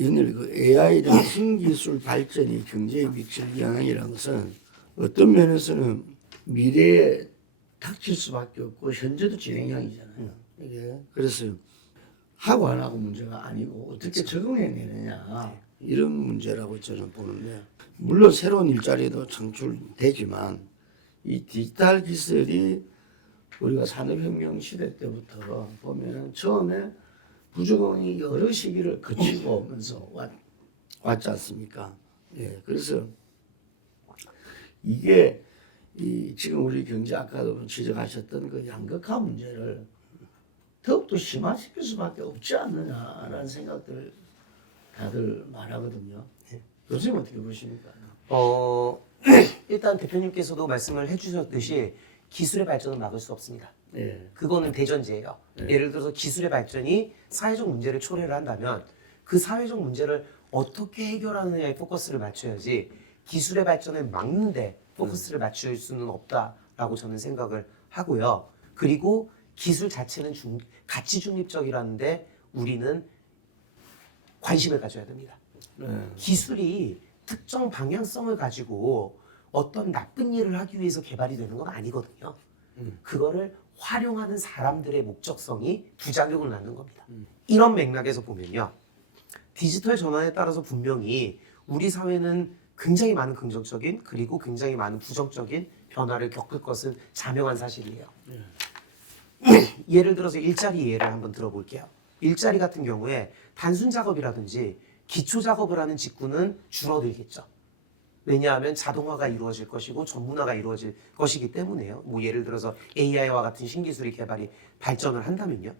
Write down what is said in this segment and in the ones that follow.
이런 그 AI나 신기술 발전이 경제에 미칠 영향이라는 것은 어떤 면에서는 미래에 닥칠 수밖에 없고 현재도 진행형이잖아요. 이게 그래서 하고 안 하고 문제가 아니고 어떻게 적응해내느냐 이런 문제라고 저는 보는데, 물론 새로운 일자리도 창출되지만 이 디지털 기술이 우리가 산업혁명 시대 때부터 보면은 처음에 부적응이 여러 시기를 거치고 오면서 왔지 않습니까? 예, 그래서 이게 지금 우리 경제 아까도 지적하셨던 그 양극화 문제를 더욱더 심화시킬 수밖에 없지 않느냐라는 생각들 다들 말하거든요. 교수님 어떻게 보십니까? 일단 대표님께서도 말씀을 해주셨듯이 기술의 발전은 막을 수 없습니다. 예. 그거는 대전제예요. 예를 들어서 기술의 발전이 사회적 문제를 초래를 한다면 그 사회적 문제를 어떻게 해결하느냐에 포커스를 맞춰야지 기술의 발전을 막는데 포커스를 맞출 수는 없다라고 저는 생각을 하고요. 그리고 기술 자체는 가치 중립적이라는데 우리는 관심을 가져야 됩니다. 기술이 특정 방향성을 가지고 어떤 나쁜 일을 하기 위해서 개발이 되는 건 아니거든요. 그거를 활용하는 사람들의 목적성이 부작용을 낳는 겁니다. 이런 맥락에서 보면요, 디지털 전환에 따라서 분명히 우리 사회는 굉장히 많은 긍정적인 그리고 굉장히 많은 부정적인 변화를 겪을 것은 자명한 사실이에요. 예를 들어서 일자리 예를 한번 들어볼게요. 일자리 같은 경우에 단순 작업이라든지 기초 작업을 하는 직군은 줄어들겠죠. 왜냐하면 자동화가 이루어질 것이고 전문화가 이루어질 것이기 때문에요. 뭐 예를 들어서 AI와 같은 신기술이 발전을 한다면요.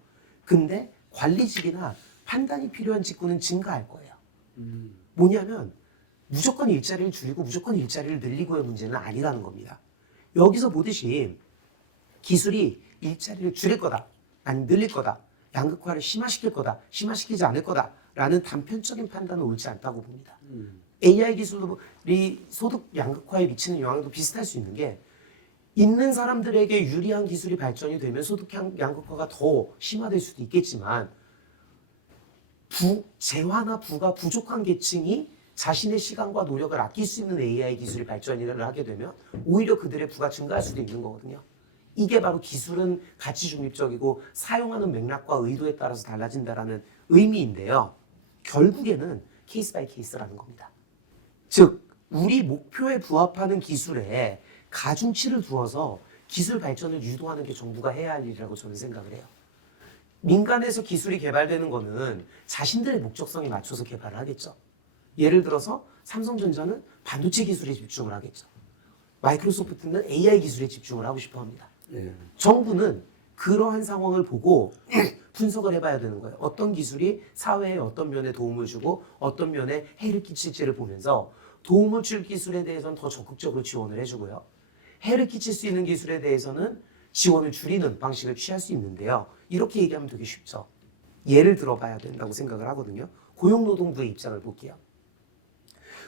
근데 관리직이나 판단이 필요한 직군은 증가할 거예요. 뭐냐면 무조건 일자리를 줄이고 무조건 일자리를 늘리고의 문제는 아니라는 겁니다. 여기서 보듯이 기술이 일자리를 줄일 거다, 아니 늘릴 거다, 양극화를 심화시킬 거다, 심화시키지 않을 거다라는 단편적인 판단은 옳지 않다고 봅니다. AI 기술이 소득 양극화에 미치는 영향도 비슷할 수 있는 게, 있는 사람들에게 유리한 기술이 발전이 되면 소득 양극화가 더 심화될 수도 있겠지만 재화나 부가 부족한 계층이 자신의 시간과 노력을 아낄 수 있는 AI 기술이 발전을 하게 되면 오히려 그들의 부가 증가할 수도 있는 거거든요. 이게 바로 기술은 가치 중립적이고 사용하는 맥락과 의도에 따라서 달라진다라는 의미인데요. 결국에는 케이스 바이 케이스라는 겁니다. 즉, 우리 목표에 부합하는 기술에 가중치를 두어서 기술 발전을 유도하는 게 정부가 해야 할 일이라고 저는 생각을 해요. 민간에서 기술이 개발되는 거는 자신들의 목적성에 맞춰서 개발을 하겠죠. 예를 들어서 삼성전자는 반도체 기술에 집중을 하겠죠. 마이크로소프트는 AI 기술에 집중을 하고 싶어 합니다. 정부는 그러한 상황을 보고 분석을 해봐야 되는 거예요. 어떤 기술이 사회에 어떤 면에 도움을 주고 어떤 면에 해를 끼칠지를 보면서 도움을 줄 기술에 대해서는 더 적극적으로 지원을 해주고요. 해를 끼칠 수 있는 기술에 대해서는 지원을 줄이는 방식을 취할 수 있는데요. 이렇게 얘기하면 되게 쉽죠. 예를 들어봐야 된다고 생각을 하거든요. 고용노동부의 입장을 볼게요.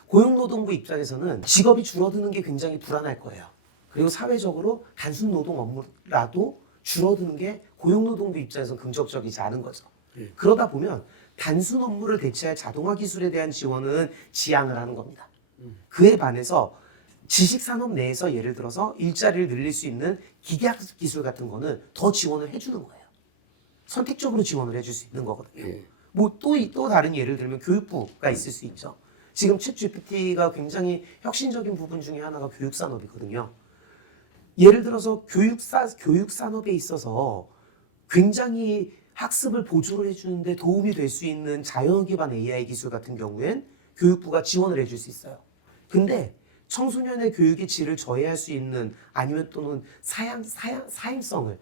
고용노동부 입장에서는 직업이 줄어드는 게 굉장히 불안할 거예요. 그리고 사회적으로 단순 노동 업무라도 줄어드는 게 고용노동부 입장에서 긍정적이지 않은 거죠. 그러다 보면 단순 업무를 대체할 자동화 기술에 대한 지원은 지양을 하는 겁니다. 그에 반해서 지식산업 내에서 예를 들어서 일자리를 늘릴 수 있는 기계학습 기술 같은 거는 더 지원을 해주는 거예요. 선택적으로 지원을 해줄 수 있는 거거든요. 뭐 또 다른 예를 들면 교육부가 있을 수 있죠. 지금 챗 GPT가 굉장히 혁신적인 부분 중에 하나가 교육산업이거든요. 예를 들어서 교육산업에 있어서 굉장히 학습을 보조를 해주는데 도움이 될 수 있는 자연 기반 AI 기술 같은 경우엔 교육부가 지원을 해줄 수 있어요. 근데 청소년의 교육의 질을 저해할 수 있는 아니면 또는 사행성을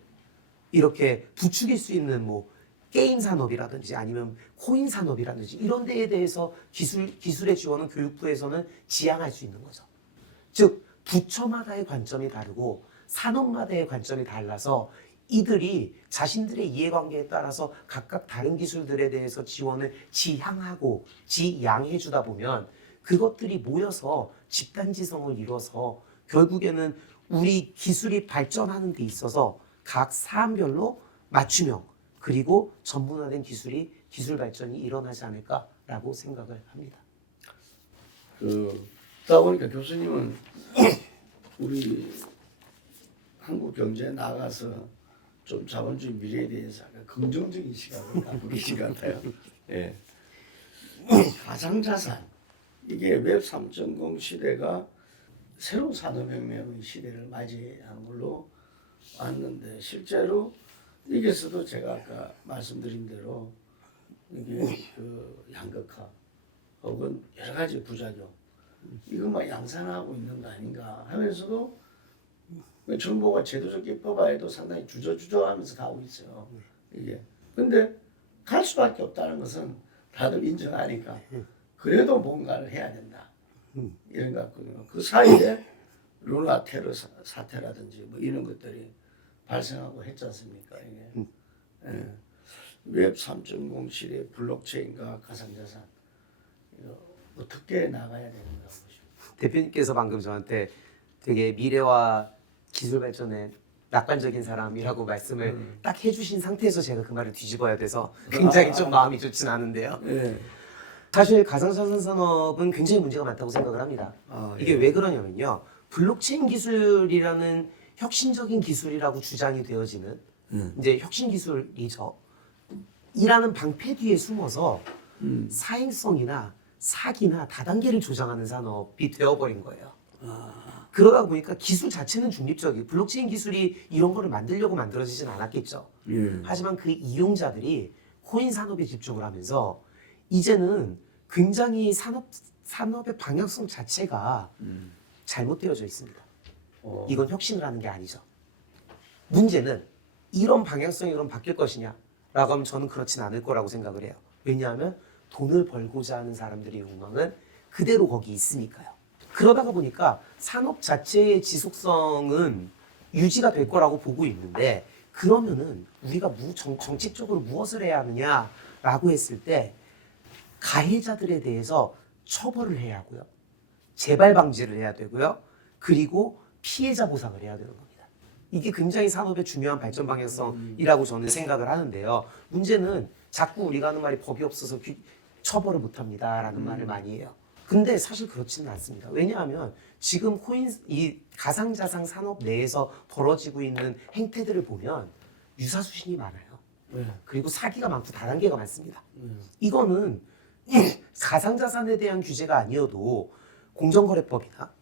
이렇게 부추길 수 있는 뭐 게임 산업이라든지 아니면 코인 산업이라든지 이런 데에 대해서 기술의 지원은 교육부에서는 지향할 수 있는 거죠. 즉 부처마다의 관점이 다르고 산업마다의 관점이 달라서 이들이 자신들의 이해관계에 따라서 각각 다른 기술들에 대해서 지원을 지향하고 지양해 주다 보면 그것들이 모여서 집단지성을 이뤄서 결국에는 우리 기술이 발전하는 데 있어서 각 사안별로 맞춤형 그리고 전문화된 기술 발전이 일어나지 않을까라는 않을까라고 생각을 합니다. 그러다 보니까 교수님은 우리 한국 경제에 나가서 좀 자본주의 미래에 대해서 약간 긍정적인 시각을 갖고 계신 것 같아요. 예. 가상자산 이게 웹 3.0 시대가 새로운 산업혁명의 시대를 맞이한 걸로 왔는데 실제로 여기서도 제가 아까 말씀드린 대로 이게 그 양극화 혹은 여러 가지 부작용 이것만 양산하고 있는 거 아닌가 하면서도 정부가 제도적 입법화에도 상당히 주저주저하면서 가고 있어요. 이게 근데 갈 수밖에 없다는 것은 다들 인정하니까 그래도 뭔가를 해야 된다 이런 것 같거든요. 그 사이에 루나 테러 사태라든지 뭐 이런 것들이 발생하고 했지 않습니까? 이게 예. 웹 3.0 시대 블록체인과 가상자산 이거 어떻게 나가야 되는가 보시죠. 대표님께서 방금 저한테 되게 미래와 기술 발전에 낙관적인 사람이라고 말씀을 딱 해주신 상태에서 제가 그 말을 뒤집어야 돼서 굉장히 좀 마음이 좋진 않은데요. 예. 사실 가상자산 산업은 굉장히 문제가 많다고 생각을 합니다. 이게 예. 왜 그러냐면요. 블록체인 기술이라는 혁신적인 기술이라고 주장이 되어지는 이제 혁신 기술이죠. 이라는 방패 뒤에 숨어서 사행성이나 사기나 다단계를 조장하는 산업이 되어버린 거예요. 그러다 보니까 기술 자체는 중립적이고 블록체인 기술이 이런 거를 만들려고 만들어지진 않았겠죠. 예. 하지만 그 이용자들이 코인 산업에 집중을 하면서 이제는 굉장히 산업의 방향성 자체가 잘못되어져 있습니다. 이건 혁신을 하는 게 아니죠. 문제는 이런 방향성이 그럼 바뀔 것이냐라고 하면 저는 그렇진 않을 거라고 생각을 해요. 왜냐하면 돈을 벌고자 하는 사람들의 욕망은 그대로 거기 있으니까요. 그러다가 보니까 산업 자체의 지속성은 유지가 될 거라고 보고 있는데 그러면은 우리가 정책적으로 무엇을 해야 하느냐라고 했을 때 가해자들에 대해서 처벌을 해야 하고요. 재발 방지를 해야 되고요. 그리고 피해자 보상을 해야 되는 겁니다. 이게 굉장히 산업의 중요한 발전 방향성이라고 저는 생각을 하는데요. 문제는 자꾸 우리가 하는 말이 법이 없어서 처벌을 못합니다라는 말을 많이 해요. 근데 사실 그렇지는 않습니다. 왜냐하면 지금 이 가상자산 산업 내에서 벌어지고 있는 행태들을 보면 유사수신이 많아요. 네. 그리고 사기가 많고 다단계가 많습니다. 이거는 가상자산에 대한 규제가 아니어도 공정거래법이나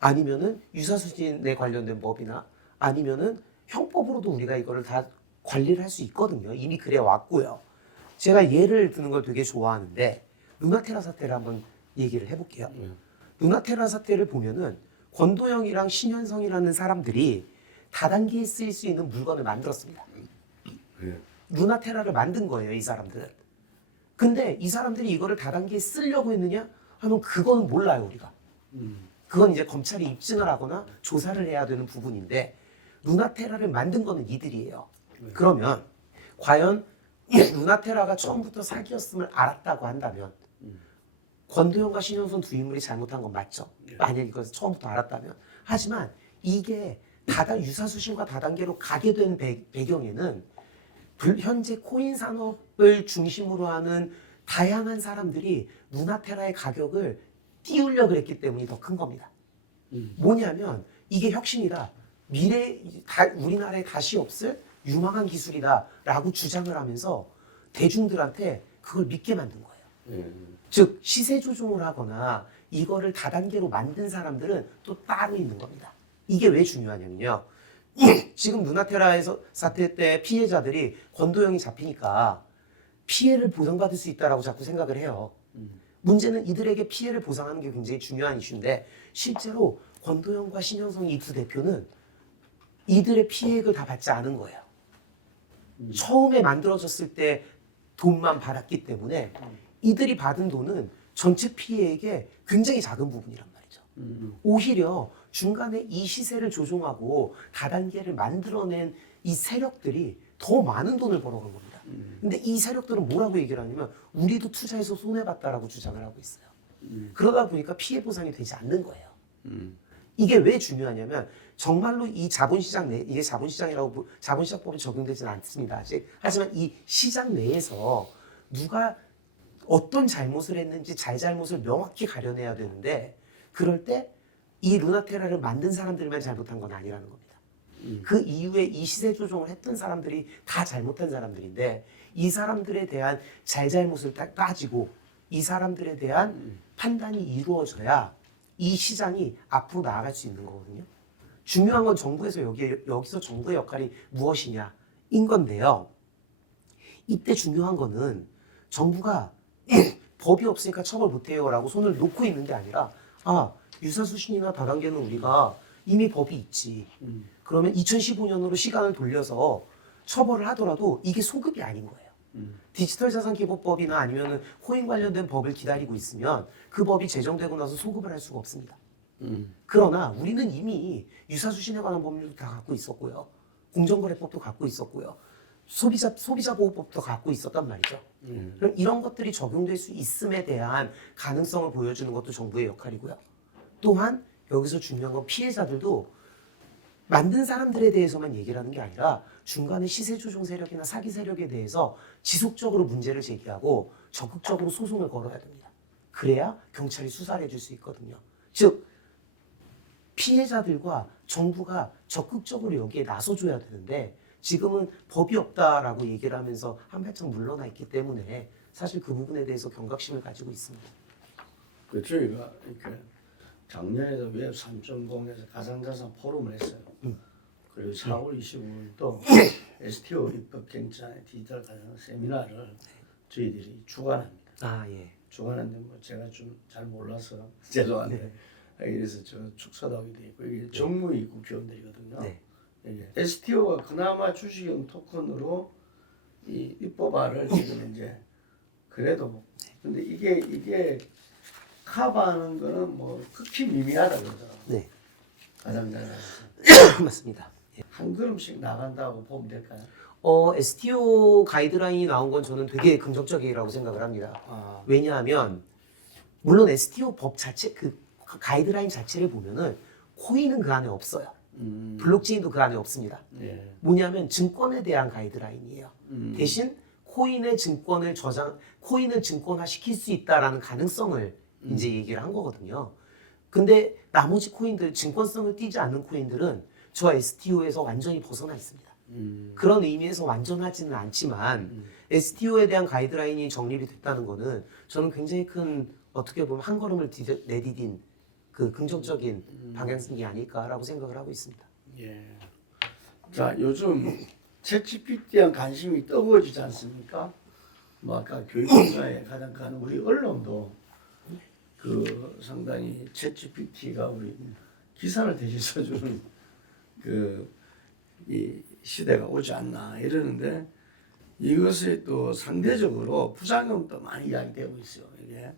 아니면은 유사수신에 관련된 법이나 아니면은 형법으로도 우리가 이거를 다 관리를 할 수 있거든요. 이미 그래 왔고요. 제가 예를 드는 걸 되게 좋아하는데 루나테라 사태를 한번 얘기를 해볼게요. 루나테라 사태를 보면은 권도영이랑 신현성이라는 사람들이 다단계에 쓰일 수 있는 물건을 만들었습니다. 루나테라를 만든 거예요, 이 사람들은. 근데 이 사람들이 이거를 다단계에 쓰려고 했느냐 하면 그건 몰라요, 우리가. 그건 이제 검찰이 입증을 하거나 조사를 해야 되는 부분인데 루나테라를 만든 거는 이들이에요. 그러면 과연 루나테라가 처음부터 사기였음을 알았다고 한다면 권도영과 신현성 두 인물이 잘못한 건 맞죠. 만약 이것을 처음부터 알았다면. 하지만 이게 유사수신과 다단계로 가게 된 배경에는 현재 코인 산업을 중심으로 하는 다양한 사람들이 루나테라의 가격을 띄우려고 했기 때문이 더 큰 겁니다. 뭐냐면 이게 혁신이다. 우리나라에 다시 없을 유망한 기술이다라고 주장을 하면서 대중들한테 그걸 믿게 만든 거예요. 즉 시세 조종을 하거나 이거를 다단계로 만든 사람들은 또 따로 있는 겁니다. 이게 왜 중요하냐면요. 지금 루나테라에서 사태 때 피해자들이 권도영이 잡히니까 피해를 보상받을 수 있다라고 자꾸 생각을 해요. 문제는 이들에게 피해를 보상하는 게 굉장히 중요한 이슈인데 실제로 권도영과 신현성 이 두 대표는 이들의 피해액을 다 받지 않은 거예요. 처음에 만들어졌을 때 돈만 받았기 때문에 이들이 받은 돈은 전체 피해액의 굉장히 작은 부분이란 말이죠. 오히려 중간에 이 시세를 조종하고 다단계를 만들어낸 이 세력들이 더 많은 돈을 벌어간 겁니다. 근데 이 세력들은 뭐라고 얘기를 하냐면 우리도 투자해서 손해봤다라고 주장을 하고 있어요. 그러다 보니까 피해 보상이 되지 않는 거예요. 이게 왜 중요하냐면 정말로 이 자본시장 이게 자본시장법이 적용되지는 않습니다. 아직. 하지만 이 시장 내에서 누가 어떤 잘못을 했는지 잘잘못을 명확히 가려내야 되는데 그럴 때 이 루나테라를 만든 사람들만 잘못한 건 아니라는 겁니다. 그 이후에 이 시세 조종을 했던 사람들이 다 잘못한 사람들인데 이 사람들에 대한 잘잘못을 따지고 이 사람들에 대한 판단이 이루어져야 이 시장이 앞으로 나아갈 수 있는 거거든요. 중요한 건 정부에서 여기서 정부의 역할이 무엇이냐인 건데요. 이때 중요한 거는 정부가 법이 없으니까 처벌 못해요라고 손을 놓고 있는 게 아니라 유사수신이나 다단계는 우리가 이미 법이 있지. 그러면 2015년으로 시간을 돌려서 처벌을 하더라도 이게 소급이 아닌 거예요. 디지털 자산 기법법이나 아니면 코인 관련된 법을 기다리고 있으면 그 법이 제정되고 나서 소급을 할 수가 없습니다. 그러나 우리는 이미 유사수신에 관한 법률도 다 갖고 있었고요. 공정거래법도 갖고 있었고요. 소비자 보호법도 갖고 있었단 말이죠. 그럼 이런 것들이 적용될 수 있음에 대한 가능성을 보여주는 것도 정부의 역할이고요. 또한 여기서 중요한 건 피해자들도 만든 사람들에 대해서만 얘기를 하는 게 아니라 중간에 시세 조종 세력이나 사기 세력에 대해서 지속적으로 문제를 제기하고 적극적으로 소송을 걸어야 됩니다. 그래야 경찰이 수사를 해줄 수 있거든요. 즉 피해자들과 정부가 적극적으로 여기에 나서줘야 되는데 지금은 법이 없다라고 얘기를 하면서 한 발짝 물러나 있기 때문에 사실 그 부분에 대해서 경각심을 가지고 있습니다. 그 저희가 이렇게 작년에도 웹 3.0에서 가상자산 포럼을 했어요. 그리고 4월 25일도 STO 입법 경찰 디지털 가상 세미나를 저희들이 주관합니다. 예. 주관하는데 뭐 제가 좀 잘 몰라서 죄송한데 그래서 저 축소하게 돼 있고 이게 정무위 국회의원들이거든요. 이게 STO가 그나마 주식형 토큰으로 이 입법화를 지금 이제 그래도 근데 이게 커버하는 거는 뭐 극히 미미하다 그러더라고요. 가상자산 맞습니다. 한 걸음씩 나간다고 보면 될까요? STO 가이드라인이 나온 건 저는 되게 긍정적이라고 생각을 합니다. 왜냐하면 물론 STO 법 자체 그 가이드라인 자체를 보면은 코인은 그 안에 없어요. 블록체인도 그 안에 없습니다. 뭐냐면 증권에 대한 가이드라인이에요. 대신 코인의 코인을 증권화 시킬 수 있다라는 가능성을 이제 얘기를 한 거거든요. 근데 나머지 코인들, 증권성을 띠지 않는 코인들은 저 STO에서 완전히 벗어나 있습니다. 그런 의미에서 완전하지는 않지만 STO에 대한 가이드라인이 정립이 됐다는 거는 저는 굉장히 큰 어떻게 보면 한 걸음을 내디딘 그 긍정적인 방향성이 아닐까라고 생각을 하고 있습니다. 예. 자, 요즘 챗GPT에 관심이 뜨거워지지 않습니까? 뭐 아까 교육 분야에 가장 큰 우리 언론도 그 상당히 챗GPT가 우리 기사를 대신 써주는 그 이 시대가 오지 않나 이러는데 이것이 또 상대적으로 부작용도 많이 이야기되고 있어요. 이게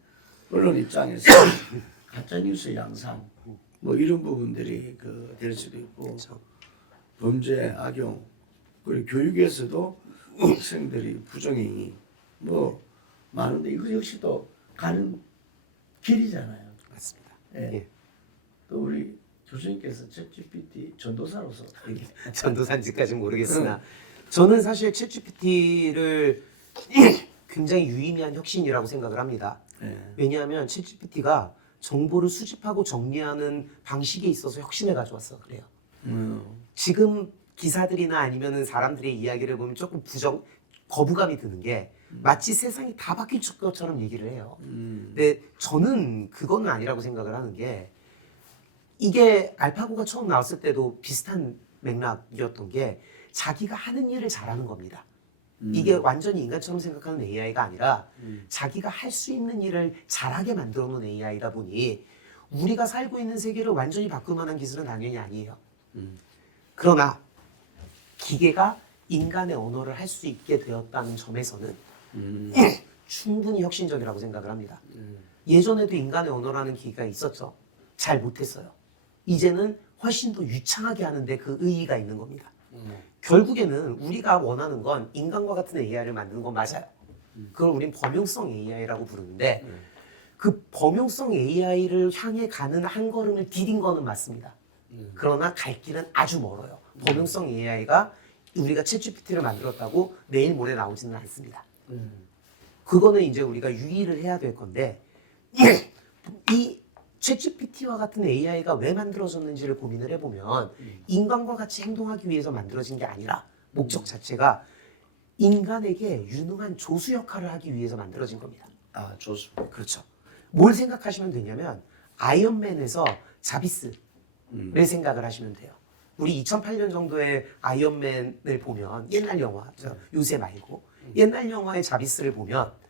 언론 입장에서 가짜 뉴스 양상 뭐 이런 부분들이 그 될 수도 있고 그렇죠. 범죄 악용 그리고 교육에서도 학생들이 부정행위 뭐 많은데 이거 역시도 가는 길이잖아요. 맞습니다. 예. 또 우리 교수님께서 챗GPT 전도사로서 전도사인지까지는 모르겠으나 저는 사실 챗GPT를 굉장히 유의미한 혁신이라고 생각을 합니다. 왜냐하면 챗GPT가 정보를 수집하고 정리하는 방식에 있어서 혁신을 가져왔어 그래요. 지금 기사들이나 아니면은 사람들의 이야기를 보면 조금 거부감이 드는 게 마치 세상이 다 바뀔 것처럼 얘기를 해요. 근데 저는 그건 아니라고 생각을 하는 게 이게 알파고가 처음 나왔을 때도 비슷한 맥락이었던 게 자기가 하는 일을 잘하는 겁니다. 이게 완전히 인간처럼 생각하는 AI가 아니라 자기가 할 수 있는 일을 잘하게 만들어 놓은 AI다 보니 우리가 살고 있는 세계를 완전히 바꿀 만한 기술은 당연히 아니에요. 그러나 기계가 인간의 언어를 할 수 있게 되었다는 점에서는 충분히 혁신적이라고 생각을 합니다. 예전에도 인간의 언어라는 기계가 있었죠. 잘 못했어요. 이제는 훨씬 더 유창하게 하는데 그 의의가 있는 겁니다. 결국에는 우리가 원하는 건 인간과 같은 AI를 만드는 건 맞아요. 그걸 우린 범용성 AI라고 부르는데 그 범용성 AI를 향해 가는 한 걸음을 디딘 거는 맞습니다. 그러나 갈 길은 아주 멀어요. 범용성 AI가 우리가 챗GPT를 만들었다고 내일 모레 나오지는 않습니다. 그거는 이제 우리가 유의를 해야 될 건데 이 챗GPT와 같은 AI가 왜 만들어졌는지를 고민을 해보면 인간과 같이 행동하기 위해서 만들어진 게 아니라 목적 자체가 인간에게 유능한 조수 역할을 하기 위해서 만들어진 겁니다. 아, 조수. 그렇죠. 뭘 생각하시면 되냐면 아이언맨에서 자비스를 생각을 하시면 돼요. 우리 2008년 정도의 아이언맨을 보면 옛날 영화, 요새 말고 옛날 영화의 자비스를 보면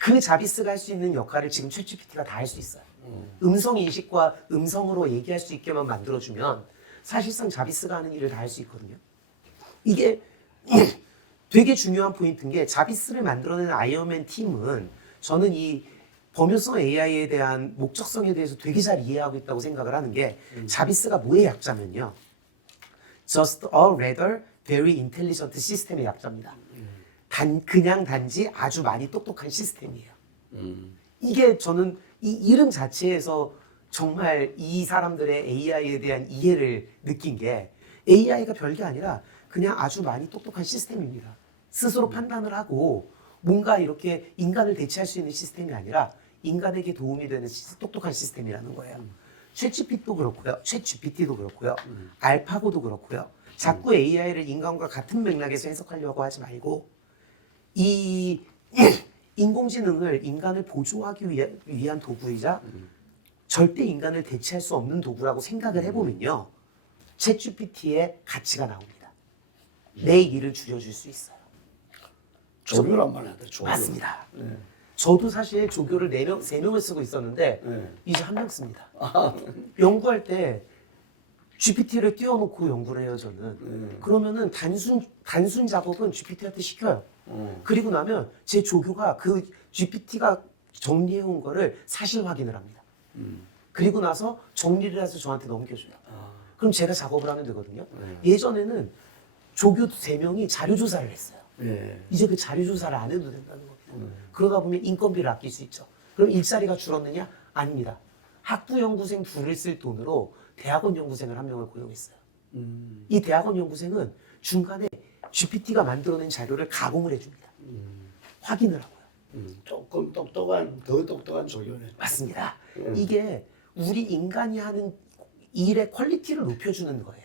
그 자비스가 할 수 있는 역할을 지금 챗GPT가 다 할 수 있어요. 음성 인식과 음성으로 얘기할 수 있게만 만들어주면 사실상 자비스가 하는 일을 다 할 수 있거든요. 이게 되게 중요한 포인트인 게 자비스를 만들어낸 아이언맨 팀은 저는 이 범용성 AI에 대한 목적성에 대해서 되게 잘 이해하고 있다고 생각을 하는 게 자비스가 뭐의 약자면요. Just a rather very intelligent 시스템의 약자입니다. 그냥 단지 아주 많이 똑똑한 시스템이에요. 이게 저는 이 이름 자체에서 정말 이 사람들의 AI에 대한 이해를 느낀 게 AI가 별게 아니라 그냥 아주 많이 똑똑한 시스템입니다. 스스로 판단을 하고 뭔가 이렇게 인간을 대체할 수 있는 시스템이 아니라 인간에게 도움이 되는 똑똑한 시스템이라는 거예요. 챗GPT도 그렇고요. 챗GPT도 그렇고요. 알파고도 그렇고요. 자꾸 AI를 인간과 같은 맥락에서 해석하려고 하지 말고 이 인공지능을 인간을 보조하기 위한 도구이자 절대 인간을 대체할 수 없는 도구라고 생각을 해보면요. 챗GPT의 가치가 나옵니다. 내 일을 줄여줄 수 있어요. 조교란 말 하다. 조교. 맞습니다. 네. 저도 사실 조교를 3명을 쓰고 있었는데 네. 이제 1명 씁니다. 연구할 때 GPT를 띄워놓고 연구를 해요, 저는. 그러면은 단순 작업은 GPT한테 시켜요. 그리고 나면 제 조교가 그 GPT가 정리해온 거를 사실 확인을 합니다. 그리고 나서 정리를 해서 저한테 넘겨줘요. 그럼 제가 작업을 하면 되거든요. 예전에는 조교 3명이 자료조사를 했어요. 네. 이제 그 자료조사를 안 해도 된다는 겁니다. 그러다 보면 인건비를 아낄 수 있죠. 그럼 일자리가 줄었느냐? 아닙니다. 학부연구생 2를 쓸 돈으로 대학원 연구생을 1명을 고용했어요. 이 대학원 연구생은 중간에 GPT가 만들어낸 자료를 가공을 해줍니다. 확인을 하고요. 조금 더 똑똑한 조교네. 맞습니다. 이게 우리 인간이 하는 일의 퀄리티를 높여주는 거예요.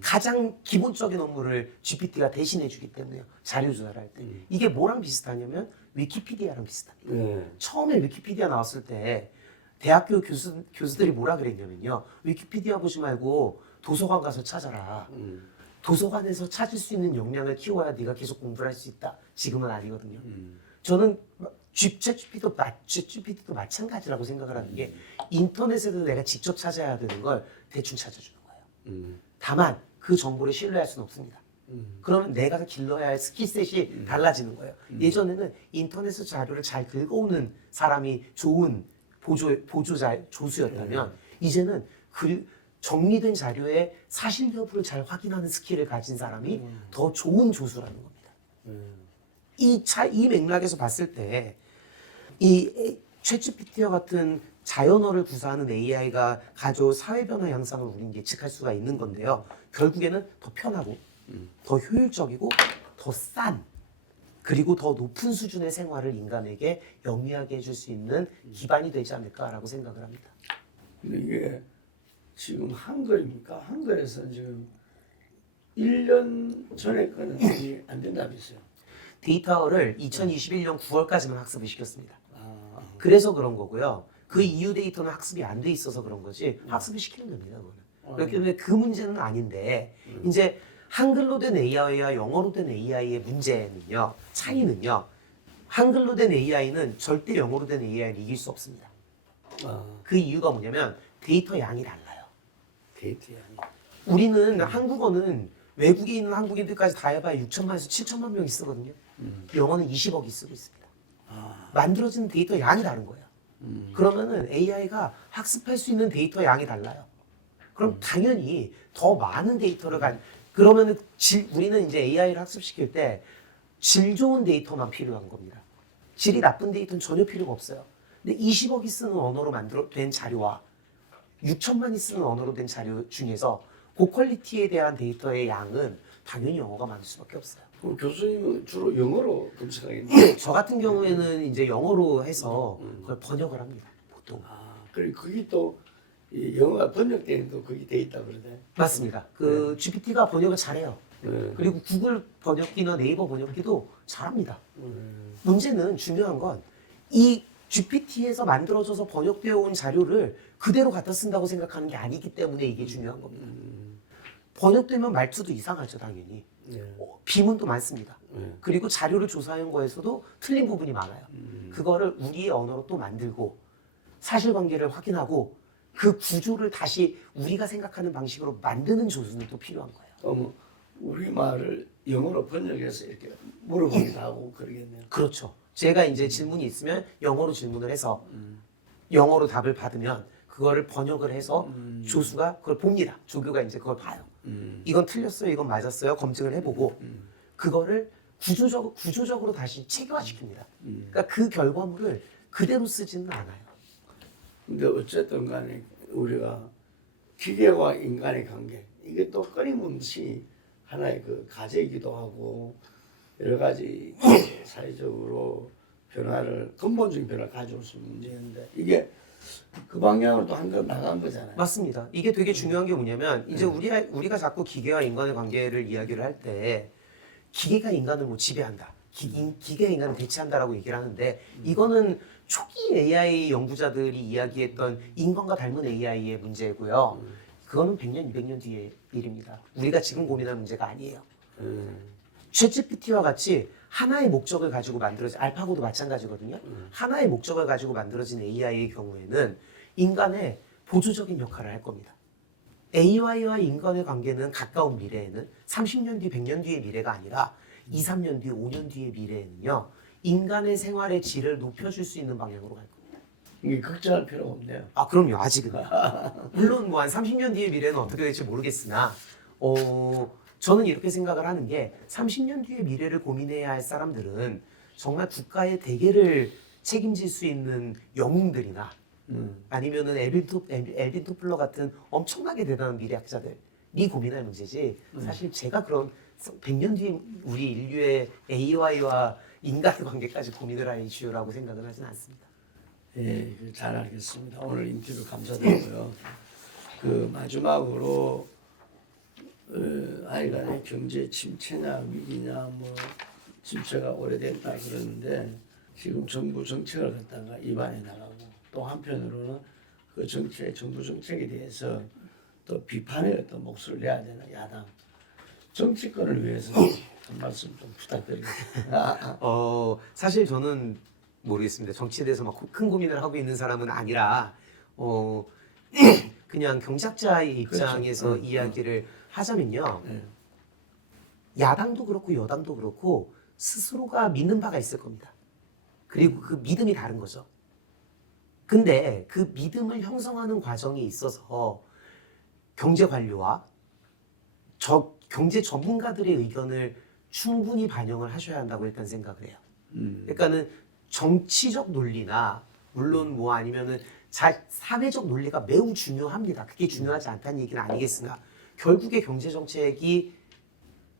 가장 기본적인 업무를 GPT가 대신해 주기 때문에요. 자료 조사를 할 때. 이게 뭐랑 비슷하냐면 위키피디아랑 비슷합니다. 네. 처음에 위키피디아 나왔을 때 대학교 교수들이 뭐라 그랬냐면요. 위키피디아 보지 말고 도서관 가서 찾아라. 도서관에서 찾을 수 있는 역량을 키워야 네가 계속 공부를 할 수 있다. 지금은 아니거든요. 저는 챗GPT도 마찬가지라고 생각을 하는 게 인터넷에도 내가 직접 찾아야 되는 걸 대충 찾아주는 거예요. 다만 그 정보를 신뢰할 수는 없습니다. 그러면 내가 길러야 할 스킬셋이 달라지는 거예요. 예전에는 인터넷에서 자료를 잘 긁어오는 사람이 좋은 조수였다면 이제는 그 정리된 자료의 사실 여부를 잘 확인하는 스킬을 가진 사람이 더 좋은 조수라는 겁니다. 이 맥락에서 봤을 때 이 챗GPT와 같은 자연어를 구사하는 AI가 가져올 사회 변화 양상을 우리는 예측할 수가 있는 건데요. 결국에는 더 편하고 더 효율적이고 더 싼 그리고 더 높은 수준의 생활을 인간에게 영위하게 해줄 수 있는 기반이 되지 않을까라고 생각을 합니다. 근데 이게 지금 한글입니까? 한글에서 지금 1년 전에 거는 안 된다면서요. 데이터를 2021년 9월까지만 학습을 시켰습니다. 그래서 그런 거고요. 그 이후 데이터는 학습이 안 돼 있어서 그런 거지 학습을 시키면 됩니다. 그거는. 그렇기 때문에 그 문제는 아닌데 이제 한글로 된 AI와 영어로 된 AI의 문제는요. 차이는요. 한글로 된 AI는 절대 영어로 된 AI를 이길 수 없습니다. 그 이유가 뭐냐면 데이터 양이 달라요. 데이터 양이. 우리는 한국어는 외국에 있는 한국인들까지 다 해봐야 6천만에서 7천만 명이 쓰거든요. 영어는 20억이 쓰고 있습니다. 만들어지는 데이터 양이 다른 거예요. 그러면은 AI가 학습할 수 있는 데이터 양이 달라요. 그럼 당연히 더 많은 데이터를 그러면은 우리는 이제 AI를 학습시킬 때 질 좋은 데이터만 필요한 겁니다. 질이 나쁜 데이터는 전혀 필요가 없어요. 근데 20억이 쓰는 언어로 된 자료와 6천만이 쓰는 언어로 된 자료 중에서 고퀄리티에 대한 데이터의 양은 당연히 영어가 많을 수밖에 없어요. 그럼 교수님은 주로 영어로 검색하겠네요. 저 같은 경우에는 이제 영어로 해서 그걸 번역을 합니다. 보통. 그리고 그게 또 이 영어가 번역되는 또 그게 돼 있다 그러대. 맞습니다. 그 GPT가 번역을 잘해요. 네. 그리고 구글 번역기나 네이버 번역기도 잘합니다. 문제는 중요한 건 이 GPT에서 만들어져서 번역되어 온 자료를 그대로 갖다 쓴다고 생각하는 게 아니기 때문에 이게 중요한 겁니다. 번역되면 말투도 이상하죠, 당연히. 네. 비문도 많습니다. 네. 그리고 자료를 조사한 거에서도 틀린 부분이 많아요. 그거를 우리의 언어로 또 만들고 사실관계를 확인하고 그 구조를 다시 우리가 생각하는 방식으로 만드는 조수는 또 필요한 거예요. 그럼 우리말을 영어로 번역해서 이렇게 물어보기도 하고 그러겠네요. 그렇죠. 제가 이제 질문이 있으면 영어로 질문을 해서 영어로 답을 받으면 그거를 번역을 해서 조수가 그걸 봅니다. 조교가 이제 그걸 봐요. 이건 틀렸어요, 이건 맞았어요, 검증을 해보고 그거를 구조적으로 다시 체계화시킵니다. 그러니까 그 결과물을 그대로 쓰지는 않아요. 근데 어쨌든 간에 우리가 기계와 인간의 관계 이게 또 끊임없이 하나의 그 과제이기도 하고 여러 가지 사회적으로 변화를 근본적인 변화를 가져올 수 있는 문제인데 이게 그 방향으로 또 한 번 나간 거잖아요. 맞습니다. 이게 되게 중요한 게 뭐냐면 이제 우리가 자꾸 기계와 인간의 관계를 이야기를 할 때 기계가 인간을 뭐 지배한다. 기계가 인간을 대체한다라고 얘기를 하는데 이거는 초기 AI 연구자들이 이야기했던 인간과 닮은 AI의 문제고요. 그거는 100년, 200년 뒤의 일입니다. 우리가 지금 고민할 문제가 아니에요. 챗GPT와 같이 하나의 목적을 가지고 만들어진 알파고도 마찬가지거든요. 하나의 목적을 가지고 만들어진 AI의 경우에는 인간의 보조적인 역할을 할 겁니다. AI와 인간의 관계는 가까운 미래에는 30년 뒤, 100년 뒤의 미래가 아니라 2, 3년 뒤, 5년 뒤의 미래에는요. 인간의 생활의 질을 높여줄 수 있는 방향으로 갈 겁니다. 이게 걱정할 필요가 없네요. 아, 그럼요. 아직은. 물론 뭐 한 30년 뒤의 미래는 어떻게 될지 모르겠으나 저는 이렇게 생각을 하는 게 30년 뒤의 미래를 고민해야 할 사람들은 정말 국가의 대계를 책임질 수 있는 영웅들이나 아니면은 엘빈 토플러 같은 엄청나게 대단한 미래학자들이 고민할 문제지 사실 제가 그런 100년 뒤 우리 인류의 AI와 인간의 관계까지 고민을 할 이슈라고 생각을 하진 않습니다. 예, 잘 알겠습니다. 오늘 인터뷰 감사드리고요. 그 마지막으로 하여간에 경제 침체냐 위기냐 뭐 침체가 오래됐다 그러는데 지금 정부 정책을 갖다가 입안에 나가고 또 한편으로는 그 정부 정책에 대해서 또 비판의 어떤 목소리를 내야 되는 야당 정치권을 위해서 한 말씀 좀 부탁드리겠습니다. 사실 저는 모르겠습니다. 정치에 대해서 막 큰 고민을 하고 있는 사람은 아니라 그냥 경제학자의 입장에서 그렇죠. 이야기를 하자면요. 네. 야당도 그렇고 여당도 그렇고 스스로가 믿는 바가 있을 겁니다. 그리고 그 믿음이 다른 거죠. 근데 그 믿음을 형성하는 과정에 있어서 경제 관료와 경제 전문가들의 의견을 충분히 반영을 하셔야 한다고 일단 생각을 해요. 그러니까는 정치적 논리나 물론 뭐 아니면은 사회적 논리가 매우 중요합니다. 그게 중요하지 않다는 얘기는 아니겠으나 결국에 경제 정책이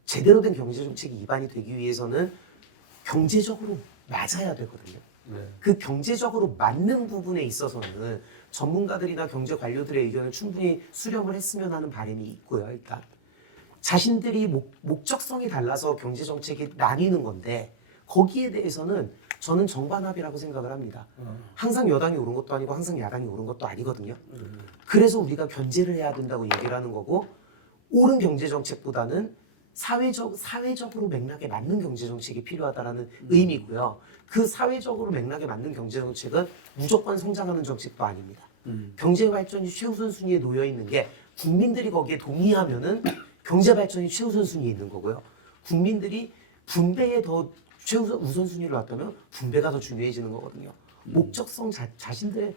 제대로 된 경제 정책이 입안이 되기 위해서는 경제적으로 맞아야 되거든요. 네. 그 경제적으로 맞는 부분에 있어서는 전문가들이나 경제 관료들의 의견을 충분히 수렴을 했으면 하는 바람이 있고요. 일단 자신들이 목적성이 달라서 경제 정책이 나뉘는 건데 거기에 대해서는 저는 정반합이라고 생각을 합니다. 항상 여당이 옳은 것도 아니고 항상 야당이 옳은 것도 아니거든요. 그래서 우리가 견제를 해야 된다고 얘기를 하는 거고 옳은 경제 정책보다는 사회적으로 맥락에 맞는 경제 정책이 필요하다라는 의미고요. 그 사회적으로 맥락에 맞는 경제 정책은 무조건 성장하는 정책도 아닙니다. 경제 발전이 최우선 순위에 놓여 있는 게 국민들이 거기에 동의하면은 경제 발전이 최우선 순위에 있는 거고요. 국민들이 분배에 더 우선순위를 놨다면 분배가 더 중요해지는 거거든요. 목적성 자신들의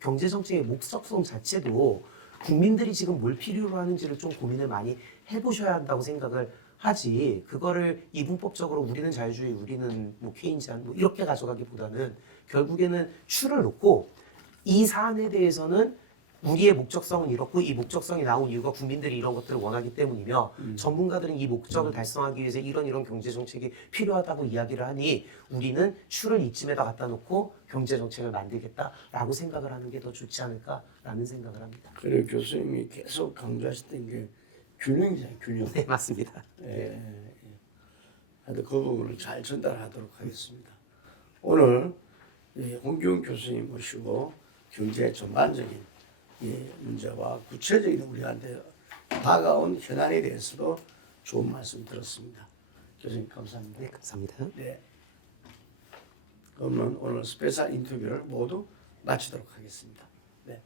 경제 정책의 목적성 자체도 국민들이 지금 뭘 필요로 하는지를 좀 고민을 많이 해보셔야 한다고 생각을 하지. 그거를 이분법적으로 우리는 자유주의, 우리는 뭐 케인지안 뭐 이렇게 가져가기보다는 결국에는 추를 놓고 이 사안에 대해서는 우리의 목적성은 이렇고 이 목적성이 나온 이유가 국민들이 이런 것들을 원하기 때문이며 전문가들은 이 목적을 달성하기 위해서 이런 경제 정책이 필요하다고 이야기를 하니 우리는 추를 이쯤에다 갖다 놓고 경제 정책을 만들겠다라고 생각을 하는 게 더 좋지 않을까라는 생각을 합니다. 그리고 교수님이 계속 강조하셨던 게 균형이잖아요, 균형. 네, 맞습니다. 예. 하여튼 그 부분을 잘 전달하도록 하겠습니다. 오늘 홍기훈 교수님 모시고 경제 전반적인 문제와 구체적인 우리한테 다가온 현안에 대해서도 좋은 말씀 들었습니다. 교수님 감사합니다. 네, 감사합니다. 네. 그러면 오늘 스페셜 인터뷰를 모두 마치도록 하겠습니다. 네.